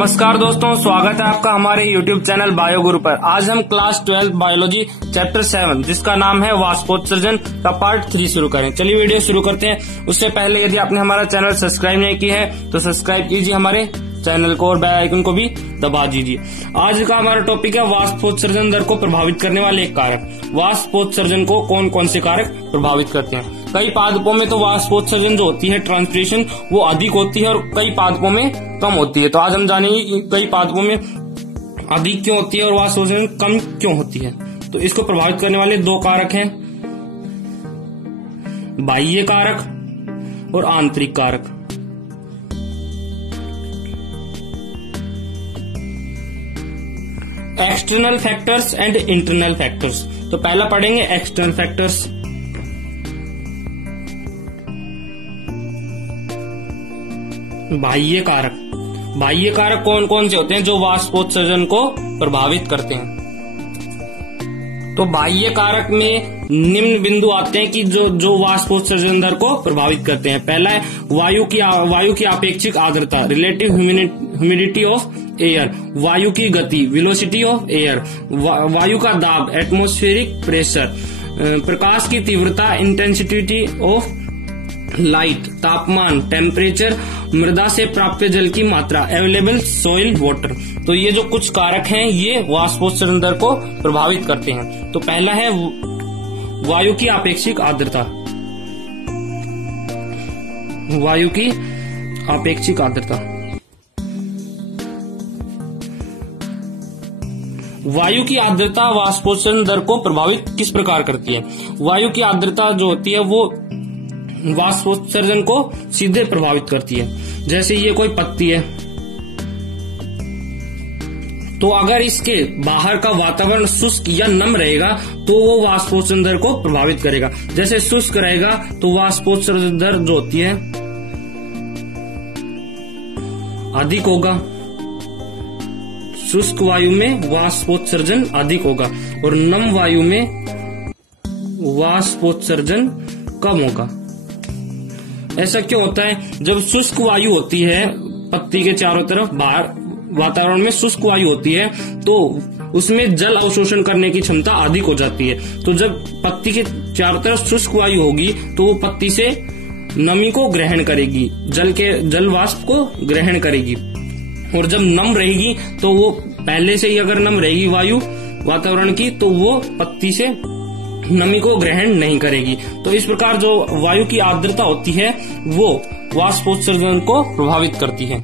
नमस्कार दोस्तों, स्वागत है आपका हमारे YouTube चैनल बायो गुरु पर। आज हम क्लास 12 बायोलॉजी चैप्टर 7 जिसका नाम है वाष्पोत्सर्जन का पार्ट 3 शुरू करें। चलिए वीडियो शुरू करते हैं। उससे पहले यदि आपने हमारा चैनल सब्सक्राइब नहीं किया है तो सब्सक्राइब कीजिए हमारे चैनल को और बेल आइकन को भी दबा दीजिए। आज का हमारा टॉपिक है वाष्पोत्सर्जन दर को प्रभावित करने वाले कारक। वाष्पोत्सर्जन को कौन कौन से कारक प्रभावित करते हैं? कई पादपों में तो वाष्पोत्सर्जन जो होती है ट्रांसपिरेशन वो अधिक होती है और कई पादपों में कम होती है। तो आज हम जानेंगे कि कई पादपों में अधिक क्यों होती है और वाष्पोत्सर्जन कम क्यों होती है। तो इसको प्रभावित करने वाले दो कारक हैं, बाह्य कारक और आंतरिक कारक। External factors and internal factors. तो पहला पढ़ेंगे एक्सटर्नल फैक्टर्स। बाह्य कारक। बाह्य कारक कौन कौन से होते हैं जो वाष्पोत्सर्जन को प्रभावित करते हैं? तो बाह्य कारक में निम्न बिंदु आते हैं कि जो वाष्पोत्सर्जन दर को प्रभावित करते हैं। पहला है वायु की आपेक्षिक आर्द्रता, रिलेटिव ह्यूमिडिटी ऑफ एयर, वायु की गति, वेलोसिटी ऑफ एयर, वायु का दाब, एटमॉस्फेरिक प्रेशर, प्रकाश की तीव्रता, इंटेंसिटी ऑफ लाइट, तापमान, टेम्परेचर, मृदा से प्राप्त जल की मात्रा, अवेलेबल सॉइल वाटर। तो ये जो कुछ कारक हैं ये वाष्पोत्सर्जन दर को प्रभावित करते हैं। तो पहला है वायु की आपेक्षिक आर्द्रता। वायु की आपेक्षिक आर्द्रता। वायु की आर्द्रता वाष्पोत्सर्जन दर को प्रभावित किस प्रकार करती है? वायु की आर्द्रता जो होती है वो वाष्पोत्सर्जन को सीधे प्रभावित करती है। जैसे ये कोई पत्ती है तो अगर इसके बाहर का वातावरण शुष्क या नम रहेगा तो वो वाष्पोत्सर्जन दर को प्रभावित करेगा। जैसे शुष्क रहेगा तो वाष्पोत्सर्जन दर जो होती है अधिक होगा। शुष्क वायु में वाष्पोत्सर्जन अधिक होगा और नम वायु में वाष्पोत्सर्जन कम होगा। ऐसा क्यों होता है? जब शुष्क वायु होती है पत्ती के चारों तरफ, बाहर वातावरण में शुष्क वायु होती है तो उसमें जल अवशोषण करने की क्षमता अधिक हो जाती है। तो जब पत्ती के चारों तरफ शुष्क वायु होगी तो वो पत्ती से नमी को ग्रहण करेगी, जल वाष्प को ग्रहण करेगी। और जब नम रहेगी तो वो पहले से ही अगर नम रहेगी वायु वातावरण की तो वो पत्ती से नमी को ग्रहण नहीं करेगी। तो इस प्रकार जो वायु की आर्द्रता होती है वो वाष्पोत्सर्जन को प्रभावित करती है।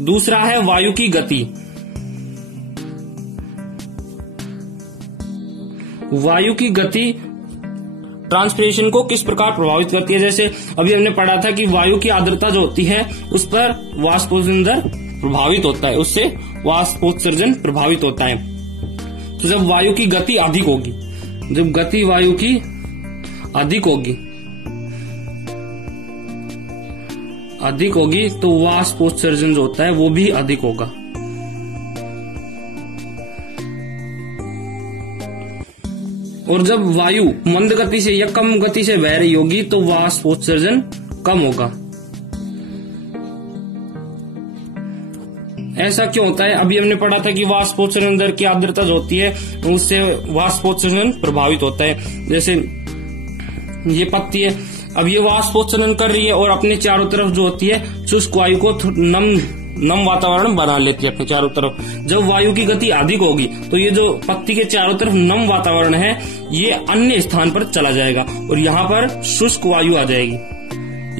दूसरा है वायु की गति। वायु की गति ट्रांसपिरेशन को किस प्रकार प्रभावित करती है? जैसे अभी हमने पढ़ा था कि वायु की आर्द्रता जो होती है उस पर वाष्पोत्सर्जन दर प्रभावित होता है, उससे वाष्पोत्सर्जन प्रभावित होता है। तो जब वायु की गति अधिक होगी, जब गति वायु की अधिक होगी तो वाष्पोत्सर्जन जो होता है वो भी अधिक होगा। और जब वायु मंद गति से या कम गति से बह रही होगी तो वाष्पोत्सर्जन कम होगा। ऐसा क्यों होता है? अभी हमने पढ़ा था कि वाष्पोत्सर्जन दर की आर्द्रता जो होती है उससे वाष्पोत्सर्जन प्रभावित होता है। जैसे ये पत्ती है, अब ये वाष्पोत्सर्जन कर रही है और अपने चारों तरफ जो होती है शुष्क वायु को नम वातावरण बना लेती है अपने चारों तरफ। जब वायु की गति अधिक होगी तो ये जो पत्ती के चारों तरफ नम वातावरण है ये अन्य स्थान पर चला जाएगा और यहाँ पर शुष्क वायु आ जाएगी।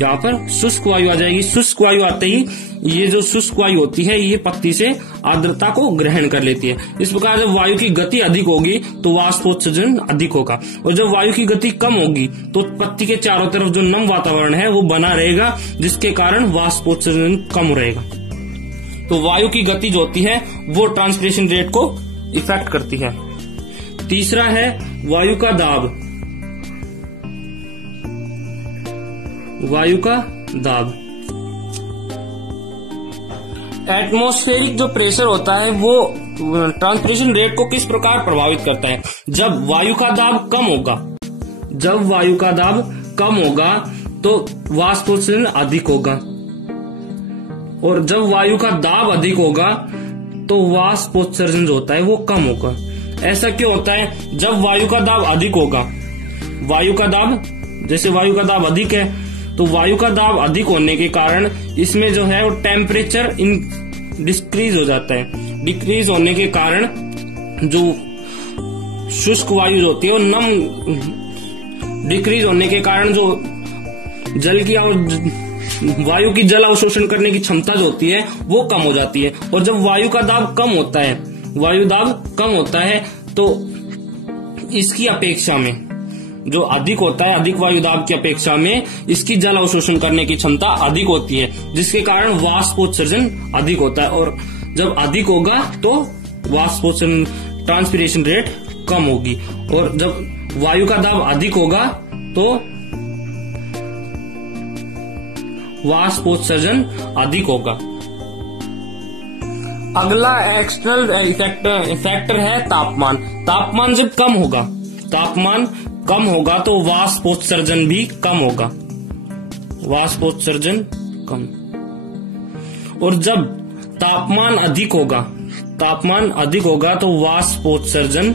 यहाँ पर शुष्क वायु आ जाएगी। शुष्क वायु आते ही ये जो शुष्क वायु होती है ये पत्ती से आर्द्रता को ग्रहण कर लेती है। इस प्रकार जब वायु की गति अधिक होगी तो वाष्पोत्सर्जन अधिक होगा और जब वायु की गति कम होगी तो पत्ती के चारों तरफ जो नम वातावरण है वो बना रहेगा जिसके कारण वाष्पोत्सर्जन कम रहेगा। तो वायु की गति जो होती है वो ट्रांसपिरेशन रेट को इफेक्ट करती है। तीसरा है वायु का दाब। वायु का दाब। एटमॉस्फेरिक जो प्रेशर होता है वो ट्रांसपिरेशन रेट को किस प्रकार प्रभावित करता है? जब वायु का दाब कम होगा तो वाष्पोत्सर्जन अधिक होगा। और जब वायु का दाब अधिक होगा तो वाष्पोत्सर्जन जो होता है वो कम होगा। ऐसा क्यों होता है? जब वायु का दाब अधिक होगा, वायु का दाब, जैसे वायु का दाब अधिक है तो वायु का दाब अधिक होने के कारण इसमें जो है वो टेम्परेचर डिक्रीज हो जाता है। डिक्रीज होने के कारण जो शुष्क वायु होती है वो नम, डिक्रीज होने के कारण जो जल की वायु की जल अवशोषण करने की क्षमता जो होती है वो कम हो जाती है। और जब वायु का दाब कम होता है, वायु दाब कम होता है तो इसकी अपेक्षा में जो अधिक होता है, अधिक वायु दाब की अपेक्षा में इसकी जल अवशोषण करने की क्षमता अधिक होती है, जिसके कारण वाष्पोत्सर्जन अधिक होता है। और जब अधिक होगा तो वाष्पोत्सर्जन ट्रांसपिरेशन रेट कम होगी। और जब वायु का दाब अधिक होगा तो वाष्पोत्सर्जन अधिक होगा। अगला एक्सटर्नल फैक्टर है तापमान। तापमान जब कम होगा, तापमान कम होगा तो वाष्पोत्सर्जन भी कम होगा, वाष्पोत्सर्जन कम। और जब तापमान अधिक होगा, तापमान अधिक होगा तो वाष्पोत्सर्जन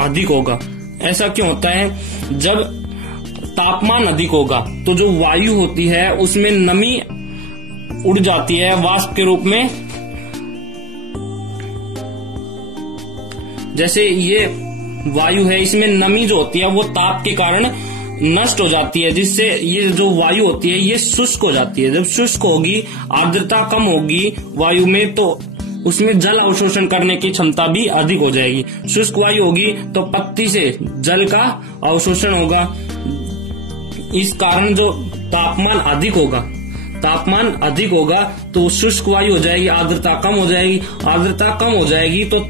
अधिक होगा। ऐसा क्यों होता है? जब तापमान अधिक होगा तो जो वायु होती है उसमें नमी उड़ जाती है वाष्प के रूप में। जैसे ये वायु है, इसमें नमी जो होती है वो ताप के कारण नष्ट हो जाती है, जिससे ये जो वायु होती है ये शुष्क हो जाती है। जब शुष्क होगी, आर्द्रता कम होगी वायु में, तो उसमें जल अवशोषण करने की क्षमता भी अधिक हो जाएगी। शुष्क वायु होगी तो पत्ती से जल का अवशोषण होगा। इस कारण जो तापमान अधिक होगा, तापमान अधिक होगा तो शुष्क वायु हो जाएगी, आर्द्रता कम हो जाएगी। आर्द्रता कम हो जाएगी तो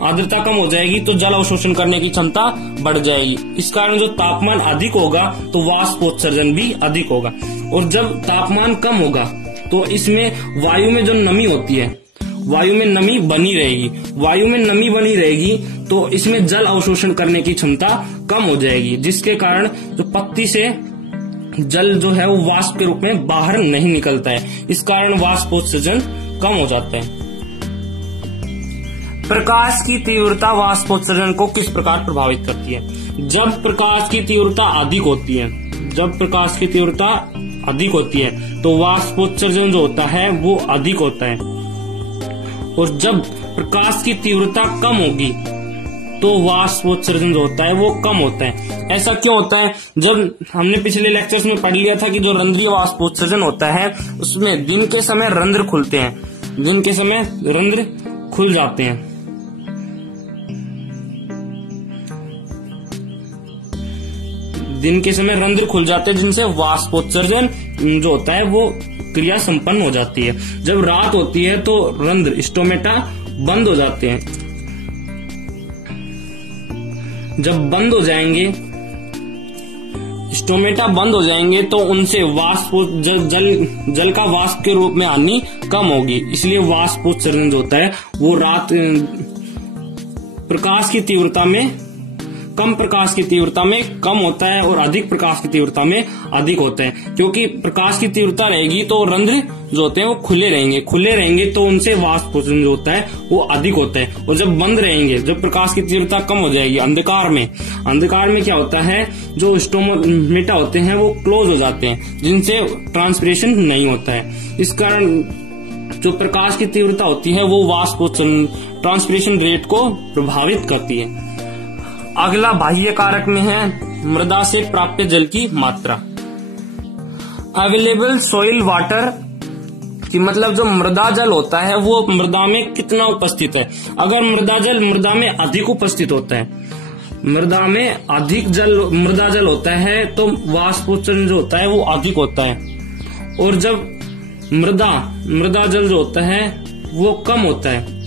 आर्द्रता कम हो जाएगी तो जल अवशोषण करने की क्षमता बढ़ जाएगी। इस कारण जो तापमान अधिक होगा तो वाष्पोत्सर्जन भी अधिक होगा। और जब तापमान कम होगा तो इसमें वायु में जो नमी होती है, वायु में नमी बनी रहेगी। वायु में नमी बनी रहेगी तो इसमें जल अवशोषण करने की क्षमता कम हो जाएगी, जिसके कारण जो पत्ती से जल जो है वो वाष्प के रूप में बाहर नहीं निकलता है। इस कारण वाष्पोत्सर्जन कम हो जाता है। प्रकाश की तीव्रता वाष्पोत्सर्जन को किस प्रकार प्रभावित करती है? जब प्रकाश की तीव्रता अधिक होती है, जब प्रकाश की तीव्रता अधिक होती है तो वाष्पोत्सर्जन जो होता है वो अधिक होता है। और जब प्रकाश की तीव्रता कम होगी तो वाष्पोत्सर्जन जो होता है वो कम होता है। ऐसा क्यों होता है? जब हमने पिछले लेक्चर्स में पढ़ लिया था कि जो रंध्रीय वाष्पोत्सर्जन होता है उसमें दिन के समय रंध्र खुलते हैं, दिन के समय रंध्र खुल जाते हैं। दिन के समय रंध्र खुल जाते हैं जिनसे वाष्पोत्सर्जन जो होता है वो क्रिया संपन्न हो जाती है। जब रात होती है तो रंध्र स्टोमेटा बंद हो जाते हैं। जब बंद हो जाएंगे, स्टोमेटा बंद हो जाएंगे तो उनसे वाष्प जल का वाष्प के रूप में हानि कम होगी। इसलिए वाष्पोत्सर्जन जो होता है वो रात प्रकाश की तीव्रता में, कम प्रकाश की तीव्रता में कम होता है और अधिक प्रकाश की तीव्रता में अधिक होता है। क्योंकि प्रकाश की तीव्रता रहेगी तो रंध्र जो होते हैं वो खुले रहेंगे, खुले रहेंगे तो उनसे वाष्पोत्सर्जन जो होता है वो अधिक होता है। और जब बंद रहेंगे, जब प्रकाश की तीव्रता कम हो जाएगी, अंधकार में क्या होता है, जो स्टोमेटा होते हैं वो क्लोज हो जाते हैं जिनसे ट्रांसपिरेशन नहीं होता है। इस कारण जो प्रकाश की तीव्रता होती है वो वाष्पोत्सर्जन ट्रांसपिरेशन रेट को प्रभावित करती है। अगला बाह्य कारक में है मृदा से प्राप्त जल की मात्रा। अवेलेबल सॉइल वाटर कि मतलब जो मृदा जल होता है वो मृदा में कितना उपस्थित है। अगर मृदा में अधिक उपस्थित होता है, मृदा में अधिक मृदा जल होता है तो वाष्पोत्सर्जन जो होता है वो अधिक होता है। और जब मृदा जल जो होता है वो कम होता है,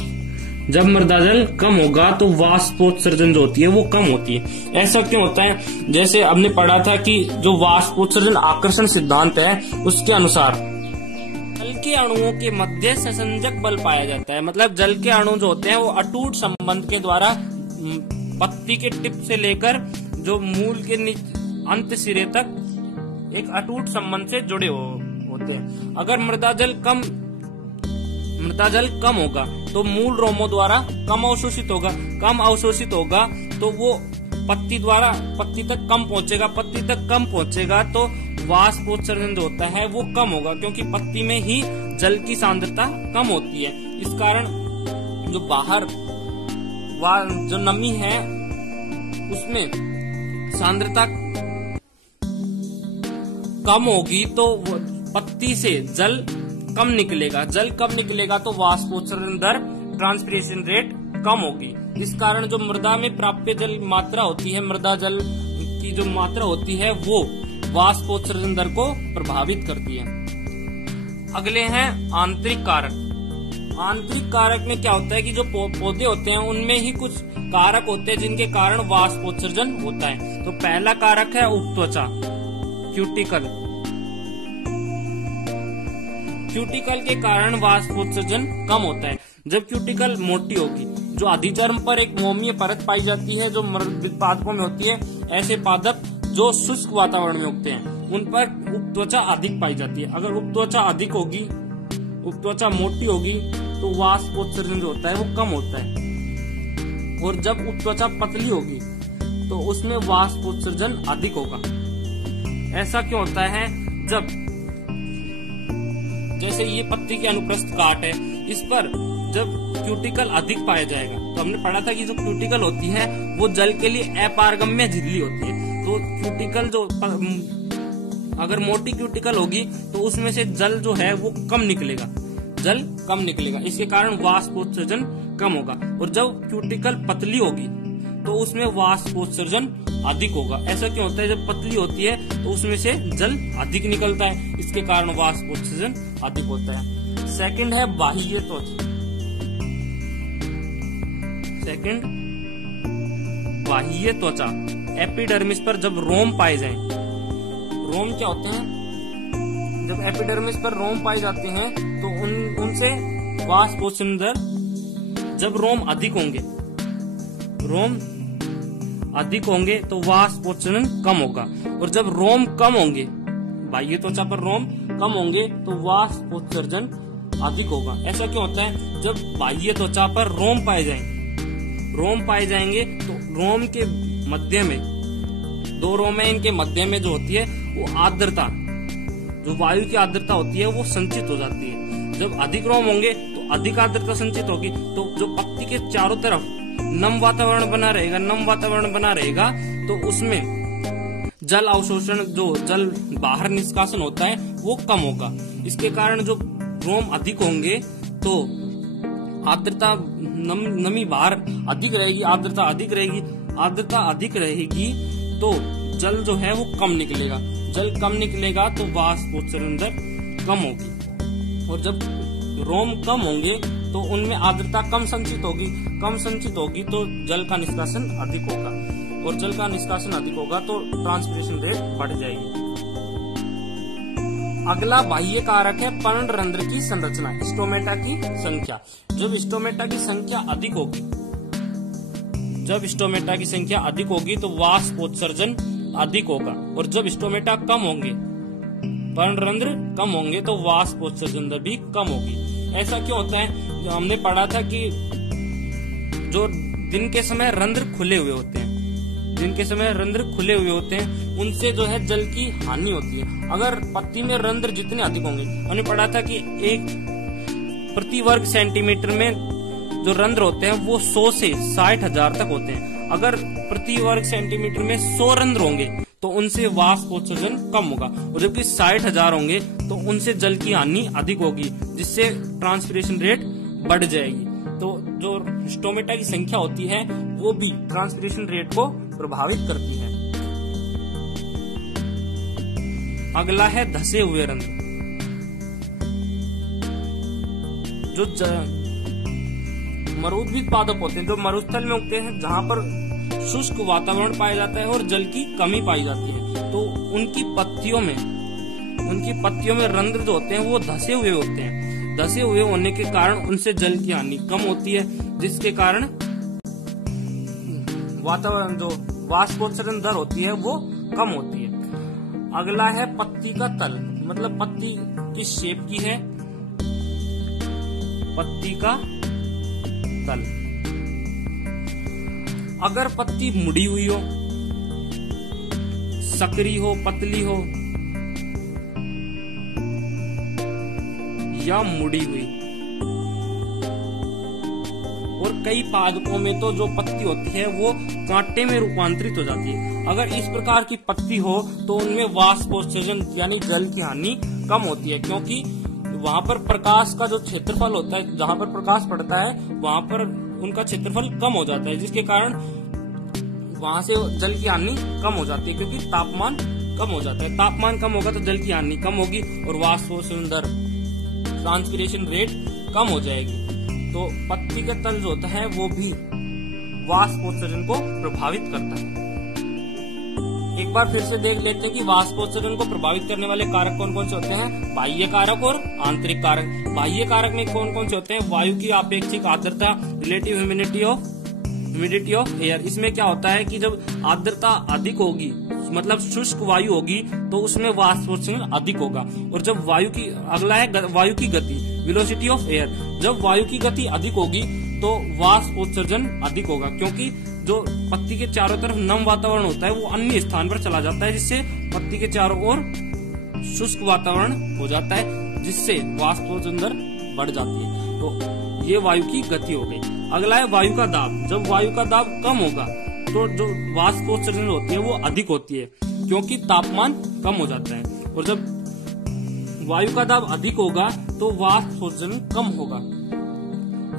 जब मृदा जल कम होगा तो वाष्पोत्सर्जन जो होती है वो कम होती है। ऐसा क्यों होता है? जैसे हमने पढ़ा था कि जो वाष्पोत्सर्जन आकर्षण सिद्धांत है उसके अनुसार जल के अणुओं के मध्य संसंजक बल पाया जाता है। मतलब जल के अणु जो होते हैं वो अटूट संबंध के द्वारा पत्ती के टिप से लेकर जो मूल के अंत सिरे तक एक अटूट संबंध से जुड़े होते हैं। अगर मृदा जल कम होगा तो मूल रोमों द्वारा कम अवशोषित होगा तो वो पत्ती तक कम पहुंचेगा तो वाष्पोत्सर्जन जो होता है वो कम होगा, क्योंकि पत्ती में ही जल की सांद्रता कम होती है। इस कारण जो बाहर जो नमी है उसमें सांद्रता कम होगी तो पत्ती से जल कम निकलेगा तो वाष्पोत्सर्जन दर, ट्रांसपिरेशन रेट कम होगी। इस कारण जो मृदा में प्राप्य जल मात्रा होती है, मृदा जल की जो मात्रा होती है वो वाष्पोत्सर्जन दर को प्रभावित करती है। अगले हैं आंतरिक कारक। आंतरिक कारक में क्या होता है कि जो पौधे होते हैं उनमें ही कुछ कारक होते हैं जिनके कारण वाष्पोत्सर्जन होता है। तो पहला कारक है उपत्वचा, क्यूटिकल के कारण वाष्पोत्सर्जन कम होता है। जब क्यूटिकल मोटी होगी, जो अधिचर्म पर एक मोमीय परत पाई जाती है जो पादपों में होती है, ऐसे पादप जो शुष्क वातावरण में उगते हैं उन पर उपत्वचा अधिक पाई जाती है। अगर उपत्वचा मोटी होगी तो वाष्पोत्सर्जन जो होता है वो कम होता है, और जब उपत्वचा पतली होगी तो उसमें वाष्पोत्सर्जन अधिक होगा। ऐसा क्यों होता है? जैसे ये पत्ती के अनुप्रस्थ काट है, इस पर जब क्यूटिकल अधिक पाया जाएगा तो हमने पढ़ा था कि जो क्यूटिकल होती है वो जल के लिए अपारगम्य झिल्ली होती है। तो क्यूटिकल अगर मोटी क्यूटिकल होगी तो उसमें से जल जो है वो कम निकलेगा, इसके कारण वाष्पोत्सर्जन कम होगा। और जब क्यूटिकल पतली होगी तो उसमें वाष्पोत्सर्जन अधिक होगा। ऐसा क्यों होता है? जब पतली होती है तो उसमें से जल अधिक निकलता है, इसके कारण वाष्पोत्सर्जन अधिक होता है। सेकंड है बाह्य त्वचा। बाह्य त्वचा, एपिडर्मिस पर जब रोम पाए जाएं। रोम क्या होते हैं? जब एपिडर्मिस पर रोम पाए जाते हैं तो उनसे वाष्पोत्सर्जन दर, जब रोम अधिक होंगे तो वाष्पोत्सर्जन कम होगा, और जब रोम कम होंगे, बाह्य त्वचा पर रोम कम होंगे तो वाष्पोत्सर्जन अधिक होगा। ऐसा क्यों होता है? जब बाह्य त्वचा पर रोम पाए जाएंगे तो रोम के मध्य में, दो रोम है, इनके मध्य में जो होती है वो आर्द्रता, जो वायु की आर्द्रता होती है वो संचित हो जाती है। जब अधिक रोम होंगे तो अधिक आर्द्रता संचित होगी, तो जो पत्ती के चारों तरफ नम वातावरण बना रहेगा तो उसमें जल अवशोषण, जो जल बाहर निष्कासन होता है वो कम होगा। इसके कारण जो रोम अधिक होंगे तो आर्द्रता, नमी बाहर अधिक रहेगी, आर्द्रता अधिक रहेगी तो जल जो है वो कम निकलेगा तो वाष्पोत्सर्जन दर कम होगी। और जब रोम कम होंगे तो उनमें आर्द्रता कम संचित होगी तो जल का निष्कासन अधिक होगा, और जल का निष्कासन अधिक होगा तो ट्रांसपिरेशन रेट बढ़ जाएगी। अगला बाह्य कारक है पर्णरंध्र की संरचना, स्टोमेटा की संख्या। जब स्टोमेटा की संख्या अधिक होगी तो वाष्पोत्सर्जन अधिक होगा, और जब स्टोमेटा कम होंगे, पर्णरंध्र कम होंगे तो वाष्पोत्सर्जन दर भी कम होगी। ऐसा क्यों होता है? हमने पढ़ा था कि जो दिन के समय रंध्र खुले हुए होते हैं उनसे जो है जल की हानि होती है। अगर पत्ती में रंध्र जितने अधिक होंगे, हमने पढ़ा था कि एक प्रति वर्ग सेंटीमीटर में जो रंध्र होते हैं वो 100 से 60,000 तक होते हैं। अगर प्रति वर्ग सेंटीमीटर में 100 रंध्र होंगे तो उनसे वाष्पोत्सर्जन कम होगा, और जबकि 60,000 होंगे तो उनसे जल की हानि अधिक होगी, जिससे ट्रांसपिरेशन रेट बढ़ जाएगी। तो जो स्टोमेटा की संख्या होती है वो भी ट्रांसपिरेशन रेट को प्रभावित करती है। अगला है धसे हुए रंध्र। जो मरुद्भिद पादप होते हैं, जो मरुस्थल में उगते हैं, जहाँ पर शुष्क वातावरण पाया जाता है और जल की कमी पाई जाती है, तो उनकी पत्तियों में रंध्र जो होते हैं वो धसे हुए होते हैं। धसे हुए होने के कारण उनसे जल की हानि कम होती है, जिसके कारण वातावरण जो वाष्पोत्सर्जन दर होती है वो कम होती है। अगला है पत्ती का तल, मतलब पत्ती किस शेप की है, पत्ती का तल। अगर पत्ती मुड़ी हुई हो, सकरी हो, पतली हो या मुड़ी हुई, और कई पादपों में तो जो पत्ती होती है वो कांटे में रूपांतरित हो जाती है। अगर इस प्रकार की पत्ती हो तो उनमें वाष्पोत्सर्जन यानी जल की हानि कम होती है, क्योंकि वहां पर प्रकाश का जो क्षेत्रफल होता है, जहां पर प्रकाश पड़ता है वहां पर उनका क्षेत्रफल कम हो जाता है, जिसके कारण वहां से जल की हानि कम हो जाती है, क्योंकि तापमान कम हो जाता है। तापमान कम होगा तो जल की हानि कम होगी और वाष्पोत्सर्जन दर, ट्रांसपिरेशन रेट कम हो जाएगी। तो पत्ती का तल जो होता है वो भी वाष्पोत्सर्जन को प्रभावित करता है। एक बार फिर से देख लेते हैं कि वाष्पोत्सर्जन को प्रभावित करने वाले कारक कौन कौन से होते हैं, बाह्य कारक और आंतरिक कारक। बाह्य कारक में कौन कौन से होते हैं, वायु की आपेक्षिक आर्द्रता, रिलेटिव ह्यूमिडिटी ऑफ एयर। इसमें क्या होता है कि जब आर्द्रता अधिक होगी, मतलब शुष्क वायु होगी, तो उसमें वाष्पोत्सर्जन अधिक होगा। और जब वायु की, अगला है वायु की गति, वेलोसिटी ऑफ एयर। जब वायु की गति अधिक होगी तो वाष्पोत्सर्जन अधिक होगा, क्योंकि जो पत्ती के चारों तरफ नम वातावरण होता है वो अन्य स्थान पर चला जाता है, जिससे पत्ती के चारों ओर शुष्क वातावरण हो जाता है, जिससे वाष्पोत्सर्जन दर बढ़ जाती है। तो ये वायु की गति हो गई। अगला है वायु का दाब। जब वायु का दाब कम होगा तो जो वाष्पोत्सर्जन होती है वो अधिक होती है, क्योंकि तापमान कम हो जाता है। और जब वायु का दाब अधिक होगा तो वाष्पोत्सर्जन कम होगा।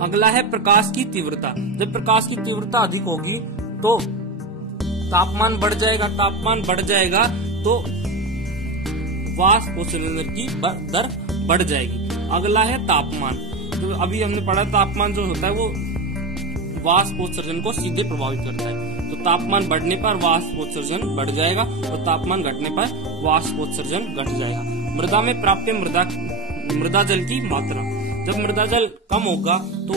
अगला है प्रकाश की तीव्रता। जब प्रकाश की तीव्रता अधिक होगी तो तापमान बढ़ जाएगा, तापमान बढ़ जाएगा तो वाष्पोत्सर्जन की दर बढ़ जाएगी। अगला है तापमान। तो अभी हमने पढ़ा तापमान जो होता है वो वाष्पोत्सर्जन को सीधे प्रभावित करता है। तो तापमान बढ़ने पर वाष्पोत्सर्जन बढ़ जाएगा और तापमान घटने पर वाष्पोत्सर्जन घट जाएगा। मृदा में प्राप्त मृदा जल की मात्रा। जब मृदा जल कम होगा तो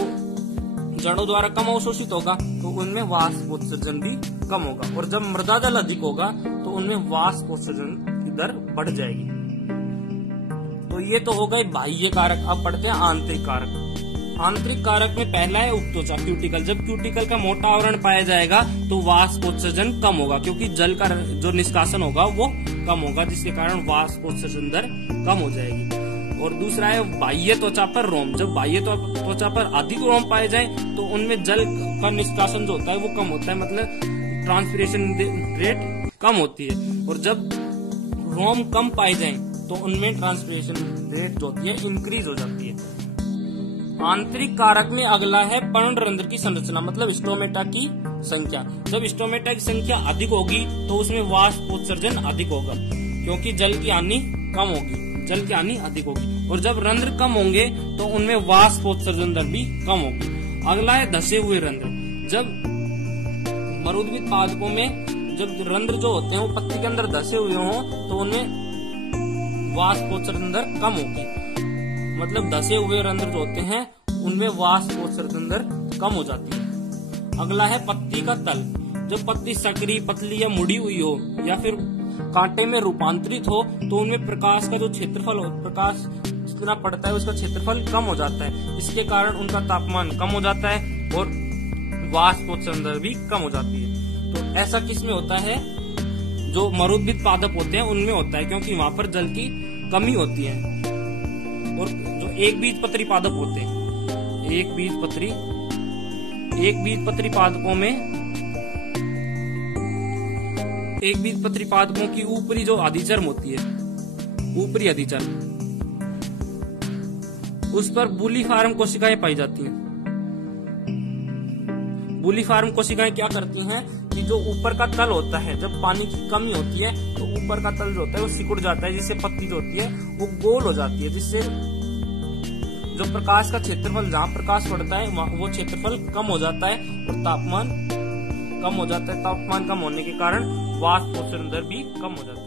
जड़ों द्वारा कम अवशोषित होगा, तो उनमें वाष्पोत्सर्जन भी कम होगा। और जब मृदा जल अधिक होगा तो उनमें वाष्पोत्सर्जन की दर बढ़ जाएगी। तो ये तो हो गए बाह्य कारक। अब पढ़ते हैं आंतरिक कारक। आंतरिक कारक में पहला है उपत्वचा, क्यूटिकल। जब क्यूटिकल का मोटा आवरण पाया जाएगा तो वाष्पोत्सर्जन कम होगा, क्योंकि जल का जो निष्कासन होगा वो कम होगा, जिसके कारण वाष्पोत्सर्जन दर कम हो जाएगी। और दूसरा है बाह्य त्वचा पर रोम। जब बाह्य त्वचा पर अधिक रोम पाए जाए तो उनमें जल का निष्कासन जो होता है वो कम होता है, मतलब ट्रांसपिरेशन रेट कम होती है। और जब रोम कम पाए जाए तो उनमें ट्रांसपिरेशन रेट जो होती है इंक्रीज हो जाती है। आंतरिक कारक में अगला है पर्णरंध्र की संरचना, मतलब स्टोमेटा की संख्या। जब स्टोमेटा की संख्या अधिक होगी तो उसमें वाष्पोत्सर्जन अधिक होगा, क्योंकि जल की हानि कम होगी, जल की हानि अधिक होगी। और जब रंध्र कम होंगे तो उनमें वाष्पोत्सर्जन दर भी कम होगी। अगला है धसे हुए रंध्र। जब मरुद्भिद पादपों में जब रंध्र जो होते हैं वो पत्ती के अंदर धसे हुए हों तो उनमें वाष्पोत्सर्जन दर कम होगी, मतलब धसे हुए रंध्र जो होते हैं उनमें वाष्पोत्सर्जन दर कम हो जाती है। अगला है पत्ती का तल। जब पत्ती सकरी, पतली या मुड़ी हुई हो या फिर कांटे में रूपांतरित हो तो उनमें प्रकाश का जो क्षेत्रफल हो, प्रकाश जितना पड़ता है उसका क्षेत्रफल कम हो जाता है। इसके कारण उनका तापमान कम हो जाता है और वाष्पोत्सर्जन दर भी कम हो जाती है। तो ऐसा किसमें होता है, जो मरुद्भिद पादप होते हैं उनमें होता है, क्योंकि वहां पर जल की कमी होती है। और जो एक बीजपत्री पादप होते हैं, एक बीजपत्री पादपों में, एक बीजपत्री पादपों की ऊपरी जो अधिचर्म होती है, ऊपरी अधिचर्म, उस पर बुलीफार्म कोशिकाएं पाई जाती हैं। बुलीफार्म कोशिकाएं क्या करती हैं कि जो ऊपर का तल होता है, जब पानी की कमी होती है तो ऊपर का तल जो होता है वो सिकुड़ जाता है, जिससे पत्ती जो होती है वो गोल हो जाती है, जिससे जो प्रकाश का क्षेत्रफल, जहां प्रकाश पड़ता है वो क्षेत्रफल कम हो जाता है और तापमान कम हो जाता है। तापमान कम होने के कारण वाष्पोत्सर्जन दर भी कम हो जाता है।